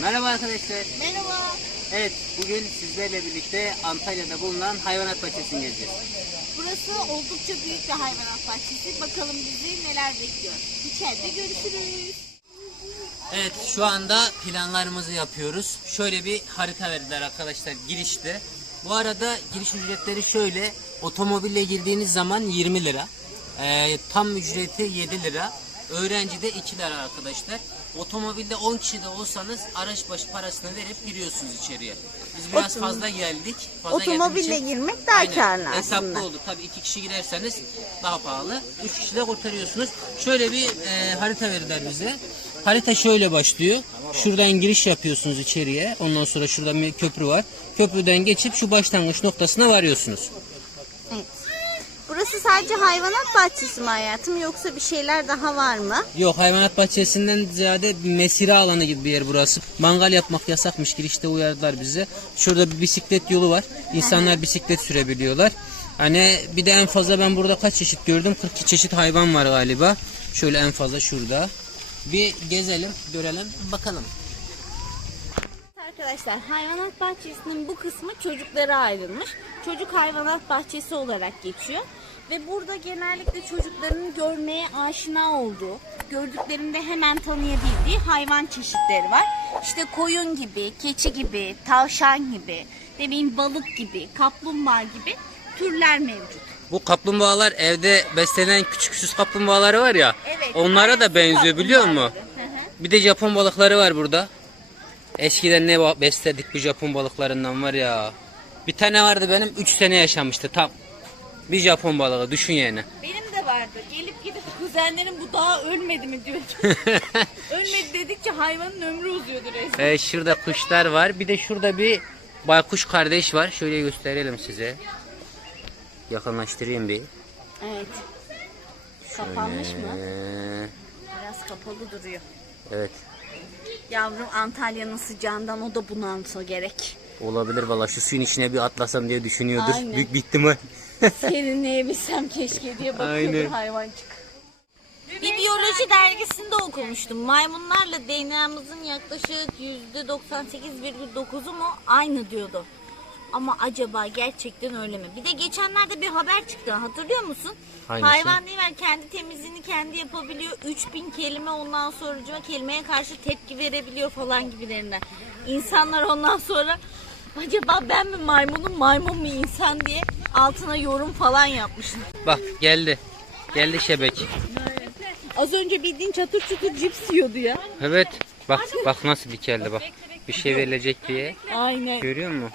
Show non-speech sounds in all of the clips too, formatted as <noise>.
Merhaba arkadaşlar. Merhaba. Evet, bugün sizlerle birlikte Antalya'da bulunan hayvanat bahçesini gezeceğiz. Burası oldukça büyük bir hayvanat bahçesi. Bakalım bizi neler bekliyor. İçeride görüşürüz. Evet, şu anda planlarımızı yapıyoruz. Şöyle bir harita verdiler arkadaşlar girişte. Bu arada giriş ücretleri şöyle. Otomobille girdiğiniz zaman 20 lira. Ee, tam ücreti 7 lira. Öğrencide 2 lira arkadaşlar. Otomobilde 10 kişi de olsanız araç başı parasını verip giriyorsunuz içeriye. Biz biraz Otom- fazla geldik. Fazla Otomobille için- girmek daha Aynen, karlı Hesaplı aslında. oldu. Tabii iki kişi girerseniz daha pahalı. Üç kişi de kurtarıyorsunuz. Şöyle bir e, harita verdiler bize. Harita şöyle başlıyor. Şuradan giriş yapıyorsunuz içeriye. Ondan sonra şurada bir köprü var. Köprüden geçip şu başlangıç noktasına varıyorsunuz. Burası sadece hayvanat bahçesi mi hayatım yoksa bir şeyler daha var mı? Yok hayvanat bahçesinden ziyade bir mesire alanı gibi bir yer burası. Mangal yapmak yasakmış girişte uyardılar bize. Şurada bir bisiklet yolu var. İnsanlar bisiklet sürebiliyorlar. Hani bir de en fazla ben burada kaç çeşit gördüm? 42 çeşit hayvan var galiba. Şöyle en fazla şurada. Bir gezelim, görelim, bakalım. Arkadaşlar hayvanat bahçesinin bu kısmı çocuklara ayrılmış. Çocuk hayvanat bahçesi olarak geçiyor. Ve burada genellikle çocukların görmeye aşina olduğu, gördüklerinde hemen tanıyabildiği hayvan çeşitleri var. İşte koyun gibi, keçi gibi, tavşan gibi, ne bileyim balık gibi, kaplumbağa gibi türler mevcut. Bu kaplumbağalar evde beslenen küçük süs kaplumbağaları var ya. Evet. onlara da benziyor biliyor musun? Bir de Japon balıkları var burada. Eskiden ne besledik bu Japon balıklarından var ya. Bir tane vardı benim 3 sene yaşamıştı tam. Bir Japon balığı düşün yani. Benim de vardı. Gelip gidip kuzenlerim bu daha ölmedi mi diyor. <laughs> ölmedi dedikçe hayvanın ömrü uzuyordu resmen. Ee, şurada kuşlar var. Bir de şurada bir baykuş kardeş var. Şöyle gösterelim size. Yakınlaştırayım bir. Evet. Kapanmış mı? Ee, Biraz kapalı duruyor. evet. Yavrum Antalya'nın sıcağından o da bunalsa gerek. Olabilir valla şu suyun içine bir atlasam diye düşünüyordur. Aynen. Büyük bir ihtimal. <laughs> Serinleyebilsem keşke diye bakıyordur Aynen. hayvancık. Bir biyoloji dergisinde okumuştum. Maymunlarla DNA'mızın yaklaşık %98,9'u mu aynı diyordu. Ama acaba gerçekten öyle mi? Bir de geçenlerde bir haber çıktı hatırlıyor musun? Hangisi? Hayvan değil mi? kendi temizliğini kendi yapabiliyor. 3000 kelime ondan sonra kelimeye karşı tepki verebiliyor falan gibilerinden. İnsanlar ondan sonra acaba ben mi maymunum maymun mu insan diye altına yorum falan yapmışlar. Bak geldi. Geldi şebek. Az önce bildiğin çatır çutur cips yiyordu ya. Evet. Bak bak nasıl dikeldi bak. Bir şey verilecek diye. Aynen. Görüyor musun?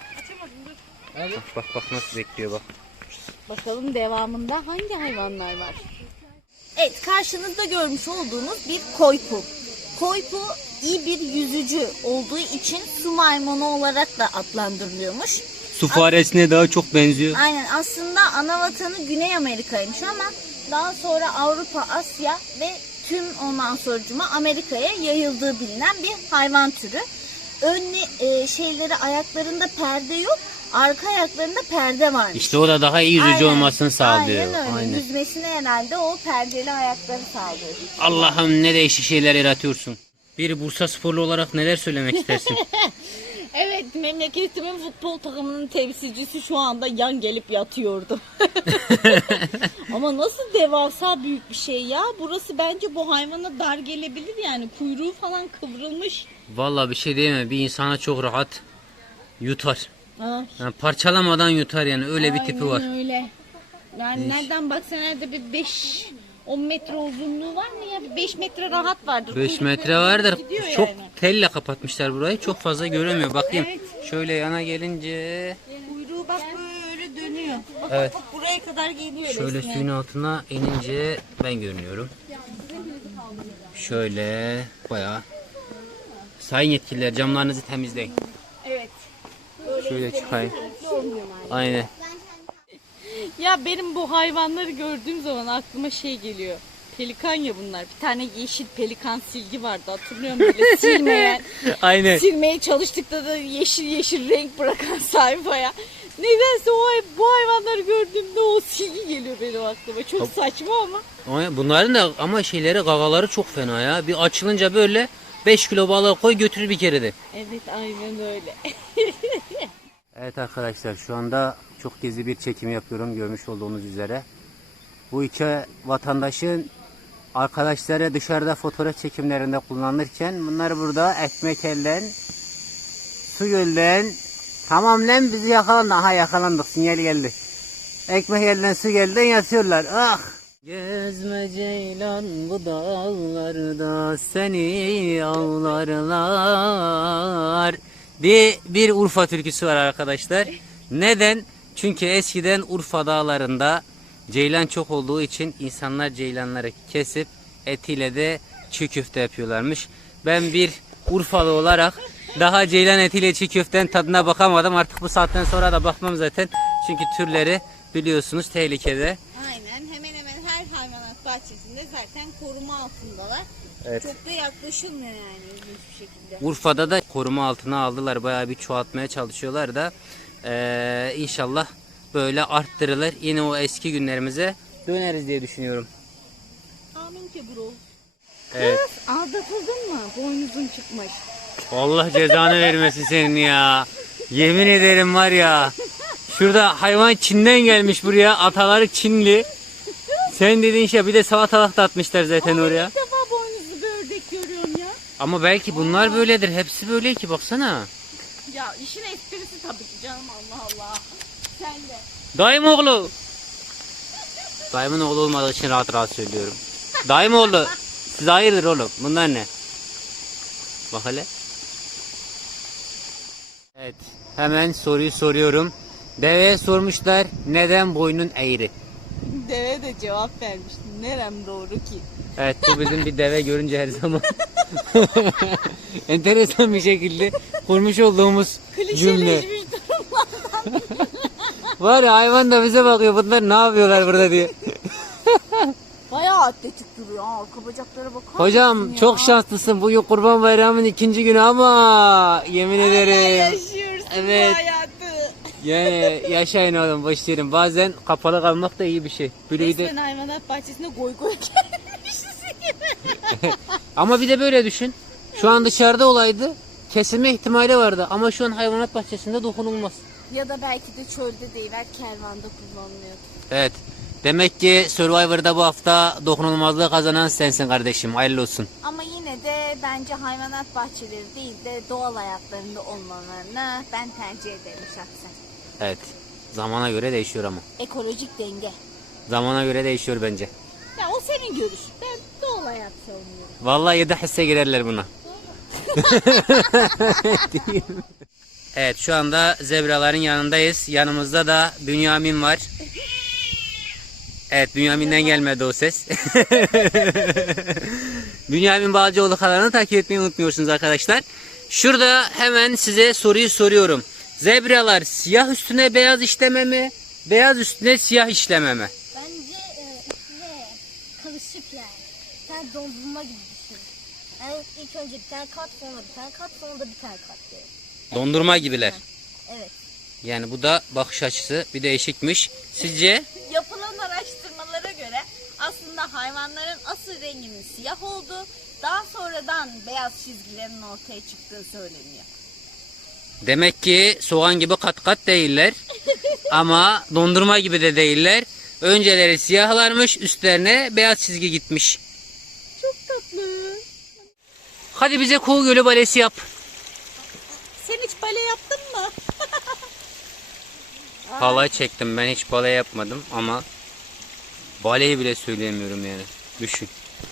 Bak bak bak nasıl bekliyor bak. Bakalım devamında hangi hayvanlar var? Evet karşınızda görmüş olduğunuz bir koypu. Koypu iyi bir yüzücü olduğu için su maymunu olarak da adlandırılıyormuş. Su faresine daha çok benziyor. Aynen aslında ana vatanı Güney Amerika'ymış ama daha sonra Avrupa, Asya ve tüm ondan sonracıma Amerika'ya yayıldığı bilinen bir hayvan türü. Ön e, şeyleri ayaklarında perde yok. Arka ayaklarında perde varmış. İşte o da daha iyi yüzücü Aynen, olmasını sağlıyor. Aynen öyle. Aynen. Yüzmesine herhalde o perdeli ayakları sağlıyor. Allah'ım ne değişik şeyler yaratıyorsun. Bir Bursa sporlu olarak neler söylemek istersin? <laughs> Evet memleketimin futbol takımının temsilcisi şu anda yan gelip yatıyordu. <laughs> Ama nasıl devasa büyük bir şey ya. Burası bence bu hayvana dar gelebilir yani. Kuyruğu falan kıvrılmış. Vallahi bir şey diyemem. Bir insana çok rahat yutar. Yani parçalamadan yutar yani öyle bir tipi var. aynen öyle. Yani nereden baksan herhalde bir 5 10 metre uzunluğu var mı ya? Bir 5 metre rahat vardır. 5 Kuyruk metre böyle vardır. gidiyor Çok yani. telle kapatmışlar burayı. Çok fazla göremiyor. Bakayım. Evet. Şöyle yana gelince Kuyruğu bak böyle dönüyor. Bak, Evet. bak buraya kadar geliyor şöyle resmen. suyun altına inince ben görünüyorum. Şöyle bayağı Sayın yetkililer camlarınızı temizleyin. Evet. Şöyle çıkayım. Aynen. Ya benim bu hayvanları gördüğüm zaman aklıma şey geliyor. Pelikan ya bunlar. Bir tane yeşil pelikan silgi vardı hatırlıyor musun? Böyle <laughs> silmeyen. Aynen. silmeye çalıştıkta da yeşil yeşil renk bırakan sayfaya. Nedense o bu hayvanları gördüğümde o silgi geliyor benim aklıma. Çok saçma ama. Ama Bunların da ama şeyleri gagaları çok fena ya. Bir açılınca böyle 5 kilo balığı koy götür bir kere de. Evet aynen öyle. <laughs> Evet arkadaşlar şu anda çok gizli bir çekim yapıyorum görmüş olduğunuz üzere. Bu iki vatandaşın arkadaşları dışarıda fotoğraf çekimlerinde kullanırken bunlar burada ekmek ellen, su gölden tamam lan bizi yakalandı. Aha yakalandık sinyal geldi. Ekmek elden su gelden yatıyorlar. Ah! Gezme ceylan bu dağlarda seni avlarlar. Bir, bir Urfa türküsü var arkadaşlar. Neden? Çünkü eskiden Urfa dağlarında ceylan çok olduğu için insanlar ceylanları kesip etiyle de çiğ köfte yapıyorlarmış. Ben bir Urfalı olarak daha ceylan etiyle çiğ köftenin tadına bakamadım. Artık bu saatten sonra da bakmam zaten. Çünkü türleri biliyorsunuz tehlikede. Aynen hemen hemen her hayvanat bahçesinde zaten koruma altındalar. Evet. Çok da yaklaşılmıyor yani ilginç bir şekilde. Urfa'da da koruma altına aldılar. Bayağı bir çoğaltmaya çalışıyorlar da eee, inşallah böyle arttırılır. Yine o eski günlerimize döneriz diye düşünüyorum. Amin ki bro. Evet. Aldatıldın mı? Boynuzun çıkmış. Allah cezanı vermesin senin ya. Yemin ederim var ya. Şurada hayvan Çin'den gelmiş buraya. Ataları Çinli. Sen dediğin şey bir de salatalık da atmışlar zaten oraya. İlk defa boynuzlu bir ördek görüyorum ya. Ama belki bunlar böyledir. Hepsi böyle ki baksana. Ya işin esprisi tabii ki canım Allah Allah. Sen de. Dayım oğlu. Dayımın oğlu olmadığı için rahat rahat söylüyorum. Dayım oğlu. Siz hayırdır oğlum? Bunlar ne? Bak hele. Evet. Hemen soruyu soruyorum. Deveye sormuşlar neden boynun eğri? <laughs> Deve de cevap vermiş. Nerem doğru ki? Evet bu bizim bir deve görünce her zaman <laughs> enteresan bir şekilde kurmuş olduğumuz cümle. Klişeleşmiş durumlar. <laughs> Var ya hayvan da bize bakıyor bunlar ne yapıyorlar burada diye. Bayağı atletik duruyor. Aa, arka bacaklara bakar Hocam ya? çok şanslısın. Bugün Kurban Bayramı'nın ikinci günü ama yemin ederim. Yaşıyorsun Evet. bu hayatı. Yani yaşayın oğlum boş verin. Bazen kapalı kalmak da iyi bir şey. Böyle bir de, Resmen hayvanat bahçesinde goy goy <laughs> gelmişiz <laughs> ama bir de böyle düşün. Şu an dışarıda olaydı. Kesilme ihtimali vardı ama şu an hayvanat bahçesinde dokunulmaz. Ya da belki de çölde değil, belki kervanda kullanılıyor. Evet. Demek ki Survivor'da bu hafta dokunulmazlığı kazanan sensin kardeşim. Hayırlı olsun. Ama yine de bence hayvanat bahçeleri değil de doğal hayatlarında olmalarını ben tercih ederim şahsen. Evet. Zamana göre değişiyor ama. Ekolojik denge. Zamana göre değişiyor bence. Ya o senin görüşün. Ben doğal hayat savunuyorum. Vallahi yedi hisse girerler buna. <laughs> evet şu anda zebraların yanındayız. Yanımızda da Bünyamin var. Evet Bünyamin'den gelmedi o ses. <laughs> Bünyamin Bağcıoğlu kanalını takip etmeyi unutmuyorsunuz arkadaşlar. Şurada hemen size soruyu soruyorum. Zebralar siyah üstüne beyaz işleme mi? Beyaz üstüne siyah işleme mi? Bence e, üstüne karışıklar. Sen dondurma gibi düşün. Yani ilk önce bir tane kat sonra bir tane kat sonra da bir tane kat diye. Dondurma gibiler. Evet. Yani bu da bakış açısı bir değişikmiş. Sizce? <laughs> Yapılan araştırmalara göre aslında hayvanların asıl renginin siyah olduğu, daha sonradan beyaz çizgilerin ortaya çıktığı söyleniyor. Demek ki soğan gibi kat kat değiller. <laughs> Ama dondurma gibi de değiller. Önceleri siyahlarmış, üstlerine beyaz çizgi gitmiş. Çok tatlı. Hadi bize Kuğu Gölü balesi yap. Sen hiç bale yaptın mı? <laughs> Halay çektim ben hiç bale yapmadım ama baleyi bile söyleyemiyorum yani. Düşün.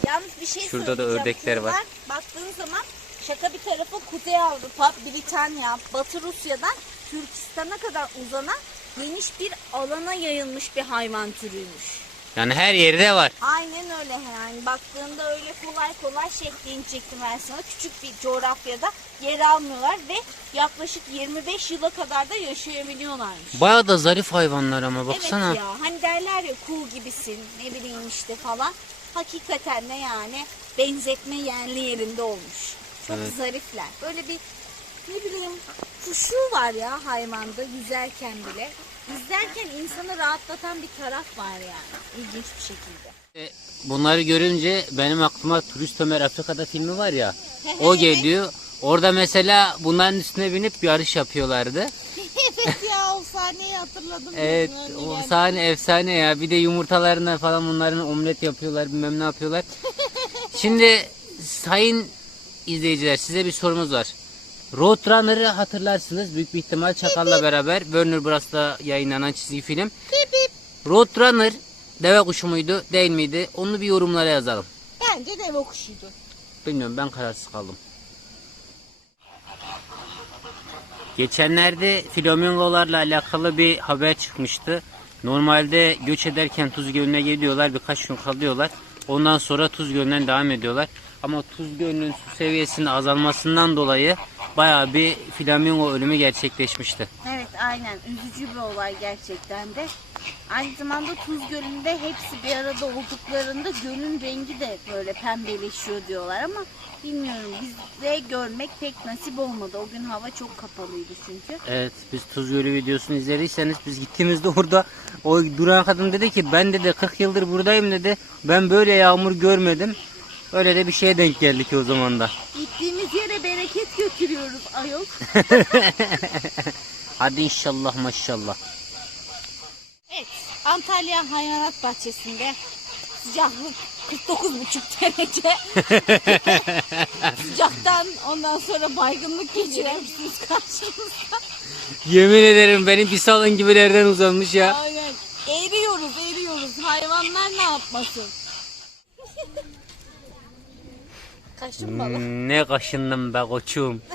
Yalnız bir şey Şurada da söyleyeceğim. ördekler var. Baktığın zaman şaka bir tarafı Kuzey Avrupa, Britanya, Batı Rusya'dan Türkistan'a kadar uzanan geniş bir alana yayılmış bir hayvan türüymüş. Yani her yerde var. Aynen öyle yani baktığında öyle kolay kolay şeklini çektim ben sana. Küçük bir coğrafyada yer almıyorlar ve yaklaşık 25 yıla kadar da yaşayabiliyorlarmış. Bayağı da zarif hayvanlar ama baksana. Evet ya hani derler ya kuğu gibisin ne bileyim işte falan. Hakikaten de yani benzetme yerli yerinde olmuş. Çok Evet. zarifler. Böyle bir ne bileyim kuşu var ya hayvanda yüzerken bile. İzlerken insanı rahatlatan bir taraf var yani. İlginç bir şekilde. E, Bunları görünce benim aklıma Turist Ömer Afrika'da filmi var ya. <laughs> O geliyor. Orada mesela bunların üstüne binip yarış yapıyorlardı. <laughs> evet ya o sahneyi hatırladım. Evet o sahne efsane ya. Bir de yumurtalarına falan bunların omlet yapıyorlar bilmem ne yapıyorlar. <laughs> Şimdi sayın izleyiciler size bir sorumuz var. Roadrunner'ı hatırlarsınız büyük bir ihtimal Çakal'la beraber Warner Bros'ta yayınlanan çizgi film. Roadrunner deve kuşu muydu değil miydi? Onu bir yorumlara yazalım. Bence deve kuşuydu. Bilmiyorum ben kararsız kaldım. Geçenlerde flamingolarla alakalı bir haber çıkmıştı. Normalde göç ederken Tuz Gölü'ne gidiyorlar birkaç gün kalıyorlar. Ondan sonra Tuz Gölü'nden devam ediyorlar. Ama Tuz Gölü'nün su seviyesinin azalmasından dolayı bayağı bir flamingo ölümü gerçekleşmişti. Evet aynen üzücü bir olay gerçekten de. Aynı zamanda Tuz Gölü'nde hepsi bir arada olduklarında gölün rengi de böyle pembeleşiyor diyorlar ama bilmiyorum bize görmek pek nasip olmadı. O gün hava çok kapalıydı çünkü. Evet biz Tuz Gölü videosunu izlediyseniz biz gittiğimizde orada o duran kadın dedi ki ben dedi 40 yıldır buradayım dedi. Ben böyle yağmur görmedim. Öyle de bir şeye denk geldik o zaman da. Gittiğimiz yere bereket götürüyoruz ayol. <laughs> Hadi inşallah maşallah. Evet Antalya Hayvanat Bahçesi'nde sıcaklık 49,5 <laughs> derece. Sıcaktan ondan sonra baygınlık geçiren siz karşınızda. Yemin ederim benim bir salın gibilerden uzanmış ya. Aynen. Eriyoruz, eriyoruz. Hayvanlar ne yapmasın? Ne kaşındım be koçum. <laughs>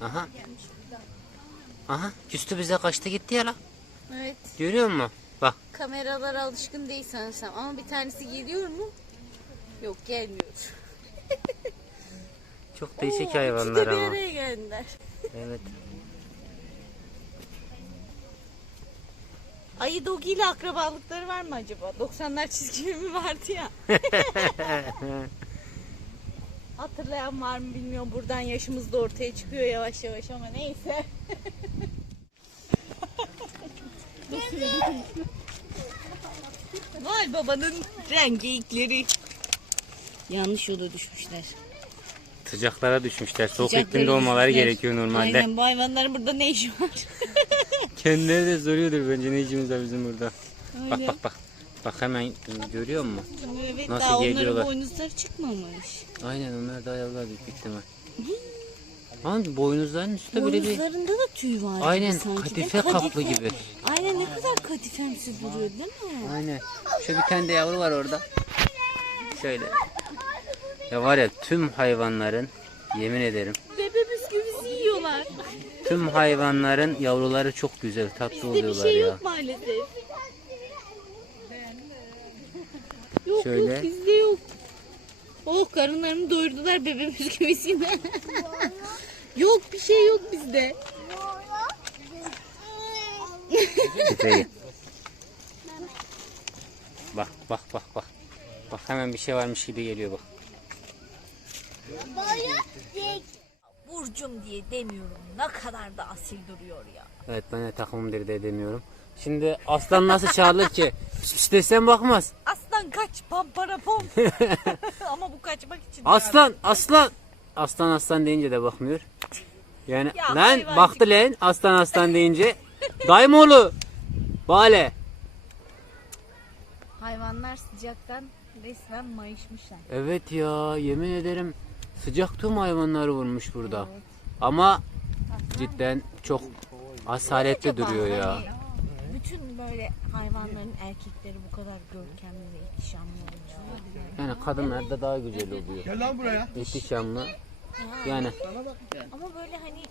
Aha. Aha küstü bize kaçtı gitti ya la. Evet. Görüyor musun? Bak Kameralara alışkın değil sanırsam. Ama bir tanesi geliyor mu? Yok gelmiyor. çok değişik Oo, hayvanlar ikisi de bir ama. araya geldiler. Evet. Ayı Dogi ile akrabalıkları var mı acaba? 90'lar çizgi filmi vardı ya. <laughs> Hatırlayan var mı bilmiyorum. Buradan yaşımız da ortaya çıkıyor yavaş yavaş ama neyse. <laughs> Vay babanın rengeyikleri. Yanlış yola düşmüşler. Sıcaklara düşmüşler. Soğuk Sıcaklara iklimde olmaları düşmüşler. gerekiyor normalde. Aynen bu hayvanların burada ne işi var? <laughs> Kendileri de soruyordur bence ne işimiz var bizim burada. Bak Öyle. bak bak. Bak hemen görüyor musun? Evet Nasıl daha onların geliyorlar? boynuzları çıkmamış. Aynen onlar da yavrular büyük ihtimal. Ama boynuzların üstte böyle bir... Boynuzlarında da tüy var Aynen sanki. kadife kaplı gibi. Aynen ne kadar kadifemsi duruyor değil mi? Aynen. Şu bir tane de yavru var orada. Şöyle. Ya var ya tüm hayvanların yemin ederim. Tüm hayvanların yavruları çok güzel tatlı Bizde bir oluyorlar şey ya. yok maalesef. Yok Şöyle. yok bizde yok. Oh karınlarını doyurdular bebe <laughs> bisküvisiyle. yok bir şey yok bizde. Köpeği. Bak bak bak bak. Bak hemen bir şey varmış gibi geliyor bak. Burcum diye demiyorum. Ne kadar da asil duruyor ya. Evet ben de takımımdır de demiyorum. Şimdi aslan nasıl çağırılır ki? İstesen bakmaz. Aslan kaç pampara pom. <laughs> Ama bu kaçmak için. Aslan aslan. Aslan aslan deyince de bakmıyor. Yani Ya lan baktı lan aslan aslan deyince. Daymoğlu. Bale. Hayvanlar sıcaktan resmen mayışmışlar. Evet ya yemin ederim sıcak tüm hayvanları vurmuş burada. Ama cidden çok asaletli duruyor ya. hani bütün böyle hayvanların erkekleri bu kadar görkemli ve ihtişamlı oluyor. Yani kadınlar da daha güzel oluyor. Gel lan buraya. İhtişamlı. Yani Ama böyle hani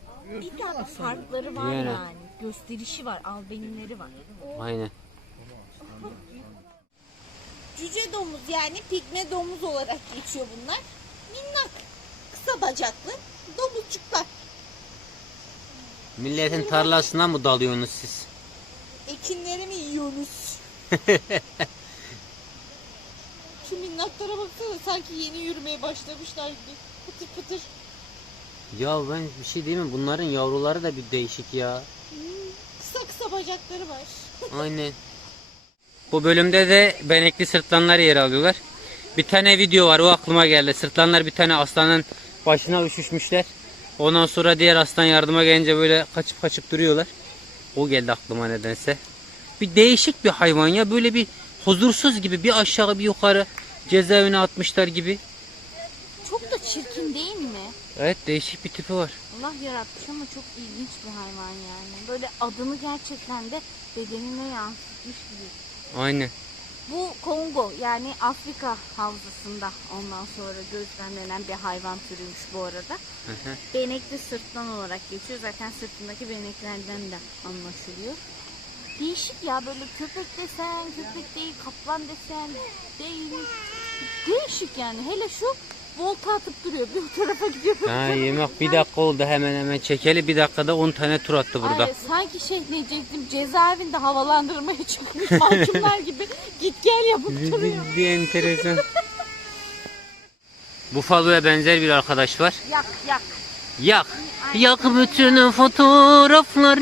illa farkları var Yani. yani. Gösterişi var, albenimleri var. aynen. Cüce domuz yani pigme domuz olarak geçiyor bunlar. Minnak, kısa bacaklı domuzcuklar. Milletin tarlasına mı dalıyorsunuz siz? Ekinleri mi yiyorsunuz? <laughs> Şu minnaklara baksana sanki yeni yürümeye başlamışlar gibi. Pıtır pıtır. Ya ben bir şey diyeyim mi? Bunların yavruları da bir değişik ya. Kısa kısa bacakları var. <laughs> Aynen. Bu bölümde de benekli sırtlanlar yer alıyorlar. Bir tane video var o aklıma geldi. Sırtlanlar bir tane aslanın başına üşüşmüşler. Ondan sonra diğer aslan yardıma gelince böyle kaçıp kaçıp duruyorlar. O geldi aklıma nedense. Bir değişik bir hayvan ya böyle bir huzursuz gibi bir aşağı bir yukarı cezaevine atmışlar gibi. Çok da çirkin değil mi? Evet değişik bir tipi var. Allah yaratmış ama çok ilginç bir hayvan yani. Böyle adını gerçekten de bedenine yansıtmış gibi. Aynen. Bu Kongo yani Afrika havzasında ondan sonra gözlemlenen bir hayvan türüymüş bu arada. Hı hı. Benekli sırtlan olarak geçiyor. Zaten sırtındaki beneklerden de anlaşılıyor. Değişik ya böyle köpek desen, köpek değil, kaplan desen değil. Değişik yani. Hele şu volta atıp duruyor. Bir tarafa gidiyor. Ha yemek bir dakika oldu hemen hemen çekeli bir dakikada 10 tane tur attı burada. Ay, sanki şey Necettin cezaevinde havalandırmaya çıkmış mahkumlar <laughs> gibi git gel yapıp duruyor. Bir enteresan. Bufalo'ya benzer bir arkadaş var. Yak yak. Yak. Yak bütün fotoğrafları.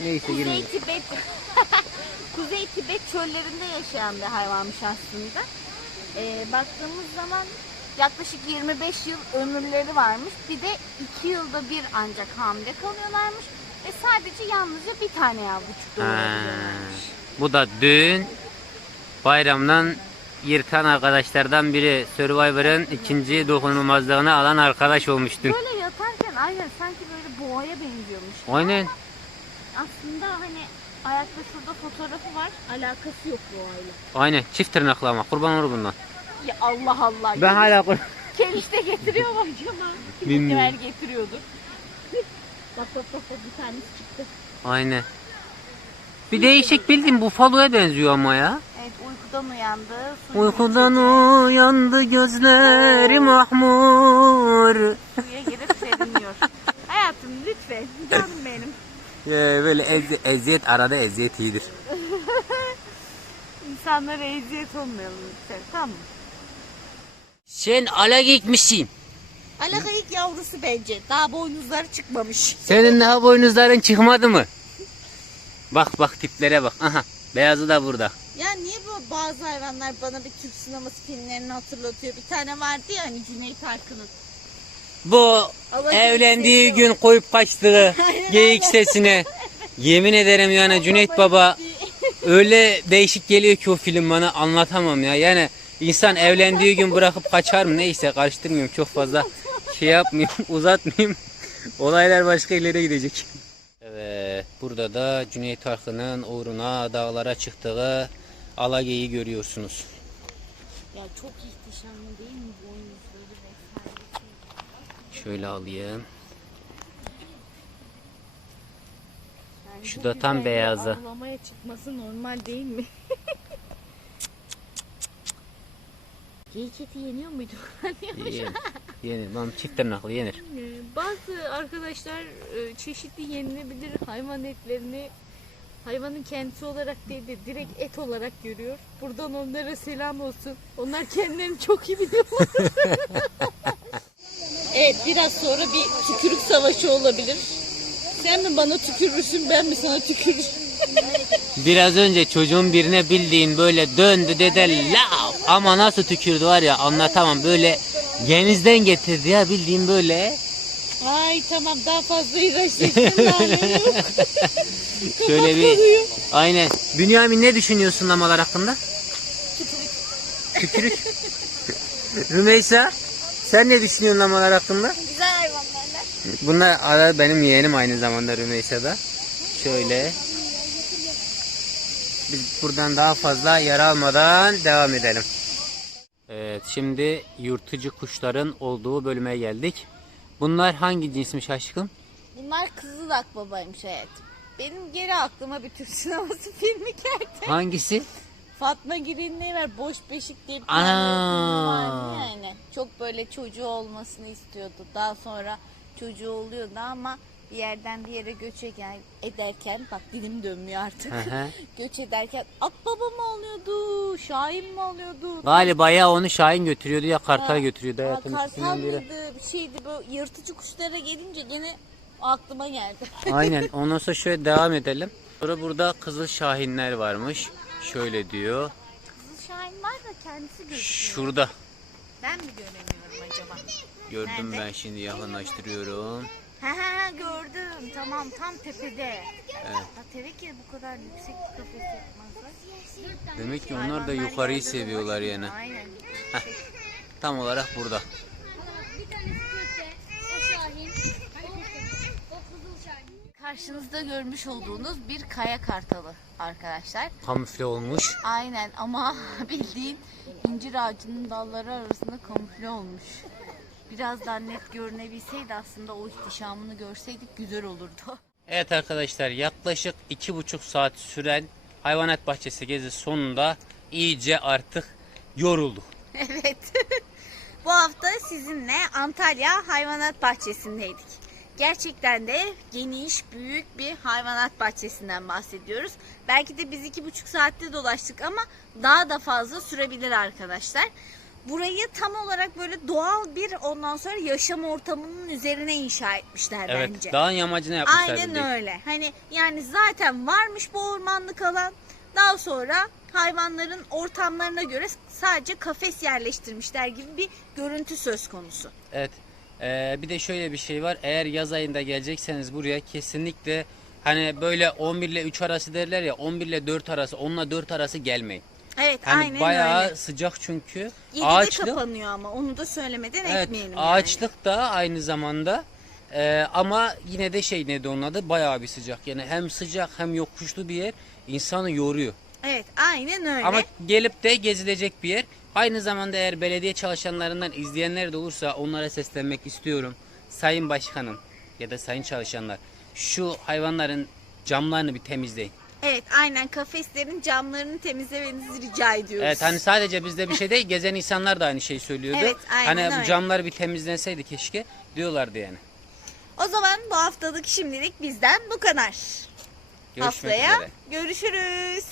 Neyse Kuzey. Tibet <laughs> Kuzey Tibet çöllerinde yaşayan bir hayvanmış aslında. Ee, baktığımız zaman yaklaşık 25 yıl ömürleri varmış. Bir de 2 yılda bir ancak hamile kalıyorlarmış. Ve sadece yalnızca bir tane yavrucuk doğurabiliyorlarmış. Bu da dün bayramdan yırtan arkadaşlardan biri Survivor'ın ikinci dokunulmazlığını alan arkadaş olmuştu. Böyle yatarken aynen sanki böyle boğaya benziyormuş. Aynen. Aslında hani ayakta şurada fotoğrafı var. Alakası yok boğayla. Aynen çift tırnaklı ama kurban olur bundan. Ya Allah Allah. Ben hala kur- Kerişte getiriyor mu acaba? <laughs> Bilmiyorum. Muhtemel getiriyordur. bak bak bak bak, bir tanesi çıktı. Aynen. Bir değişik bildiğin bufaloya benziyor ama ya. Evet uykudan uyandı. Suyun Uykudan uyandı gözleri mahmur. Suya girip serinliyor. <laughs> Hayatım lütfen canım benim. <laughs> Ya böyle ez- eziyet arada eziyet iyidir. İnsanlara eziyet olmayalım lütfen tamam mı? Sen ala gitmişsin. Alakayık yavrusu bence. Daha boynuzları çıkmamış. Senin daha boynuzların çıkmadı mı? Bak bak tiplere bak. Aha beyazı da burada. Ya niye bu bazı hayvanlar bana bir Türk sineması filmlerini hatırlatıyor? Bir tane vardı ya hani Cüneyt Arkın'ın. Bu Allah evlendiği gün koyup kaçtığı <laughs> geyik sesine. Yemin ederim yani Cüneyt Baba öyle değişik geliyor ki o film bana anlatamam ya. Yani insan evlendiği gün bırakıp kaçar mı neyse karıştırmıyorum çok fazla şey yapmayayım <laughs> uzatmayayım. Olaylar başka ileri gidecek. Evet burada da Cüneyt Arkın'ın uğruna dağlara çıktığı alageyi görüyorsunuz. Ya çok ihtişamlı değil mi boynuzları vesaire? Şöyle alayım. Şu bu da tam beyazı. Avlamaya çıkması normal değil mi? <laughs> Geyik eti yeniyor muydu? <laughs> Yenir. Yenir. Lan çift tırnaklı yenir. Ee, Bazı arkadaşlar e, çeşitli yenilebilir hayvan etlerini hayvanın kendisi olarak değil de direkt et olarak görüyor. Buradan onlara selam olsun. Onlar kendilerini çok iyi biliyorlar. <laughs> Evet biraz sonra bir tükürük savaşı olabilir. Sen mi bana tükürürsün ben mi sana tükürürüm? Biraz önce çocuğun birine bildiğin böyle döndü dede lav ama nasıl tükürdü var ya anlatamam böyle genizden getirdi ya bildiğin böyle Ay tamam daha fazla ne yok. <laughs> şöyle bir aynen Bünyamin ne düşünüyorsun lamalar hakkında? Tükürük. Rümeysa sen ne düşünüyorsun lamalar hakkında? Güzel hayvanlarla. Bunlar ara benim yeğenim aynı zamanda Rümeysa'da. Şöyle. Biz buradan daha fazla yara almadan devam edelim. Evet şimdi yurtucu kuşların olduğu bölüme geldik. Bunlar hangi cinsmiş aşkım? Bunlar Kızıl Akbaba'ymış hayatım. Benim geri aklıma bir Türk sineması <laughs> filmi geldi. Hangisi? Fatma Girin ne var? Boş Beşik diye bir tane vardı yani. Çok böyle çocuğu olmasını istiyordu. Daha sonra çocuğu oluyordu ama bir yerden bir yere göç eder- ederken bak dilim dönmüyor artık. Hı hı. <laughs> göç ederken akbaba mı oluyordu? Şahin mi oluyordu? Galiba ya onu Şahin götürüyordu ya Kartal Ha, götürüyordu hayatım kartal mıydı? Bir şeydi böyle yırtıcı kuşlara gelince gene aklıma geldi. <laughs> Aynen. Ondan sonra şöyle devam edelim. Sonra burada Kızıl Şahinler varmış. Şöyle diyor. Kızıl Şahin var da kendisi gözüküyor. Şurada. Ben mi göremiyorum acaba? Gördüm Nerede? ben şimdi yakınlaştırıyorum. Ha ha ha, gördüm. Tamam tam tepede. Evet. Ha, tabii ki bu kadar yüksek bir kafes yapmazlar. Demek ki onlar da Hayvanlar yukarıyı yerde seviyorlar dolaşıyor. yani. Aynen. Tam olarak burada. Bir tanesi köfte, o şahin, o, o kızıl şahin. Karşınızda görmüş olduğunuz bir kaya kartalı arkadaşlar. Kamufle olmuş. Aynen ama <laughs> bildiğin incir ağacının dalları arasında kamufle olmuş. Biraz daha net görünebilseydi aslında o ihtişamını görseydik güzel olurdu. Evet arkadaşlar yaklaşık iki buçuk saat süren hayvanat bahçesi gezi sonunda iyice artık yorulduk. <laughs> Evet. <laughs> Bu hafta sizinle Antalya Hayvanat Bahçesi'ndeydik. Gerçekten de geniş, büyük bir hayvanat bahçesinden bahsediyoruz. Belki de biz iki buçuk saatte dolaştık ama daha da fazla sürebilir arkadaşlar. Burayı tam olarak böyle doğal bir ondan sonra yaşam ortamının üzerine inşa etmişler Evet bence. dağın yamacına yapmışlar Aynen bildiğin. öyle. Hani yani zaten varmış bu ormanlık alan. Daha sonra hayvanların ortamlarına göre sadece kafes yerleştirmişler gibi bir görüntü söz konusu. Evet. Ee, bir de şöyle bir şey var. Eğer yaz ayında gelecekseniz buraya kesinlikle hani böyle 11 ile 3 arası derler ya 11 ile 4 arası 10 ile 4 arası gelmeyin. Evet Hani aynen bayağı öyle. sıcak çünkü. 7'de Ağaçlık. kapanıyor ama onu da söylemeden Evet, etmeyelim yani. ağaçlık da aynı zamanda. Ee, ama yine de şey ne de onun adı bayağı bir sıcak. Yani hem sıcak hem yokuşlu bir yer insanı yoruyor. Evet aynen öyle. Ama gelip de gezilecek bir yer. Aynı zamanda eğer belediye çalışanlarından izleyenler de olursa onlara seslenmek istiyorum. Sayın Başkanım ya da sayın çalışanlar şu hayvanların camlarını bir temizleyin. Evet aynen kafeslerin camlarını temizlemenizi rica ediyoruz. Evet hani sadece bizde bir şey değil gezen insanlar da aynı şeyi söylüyordu. Evet, aynen hani bu öyle. camlar bir temizlenseydi keşke diyorlardı yani. O zaman bu haftalık şimdilik bizden bu kadar. Görüşmek Haftaya üzere. görüşürüz.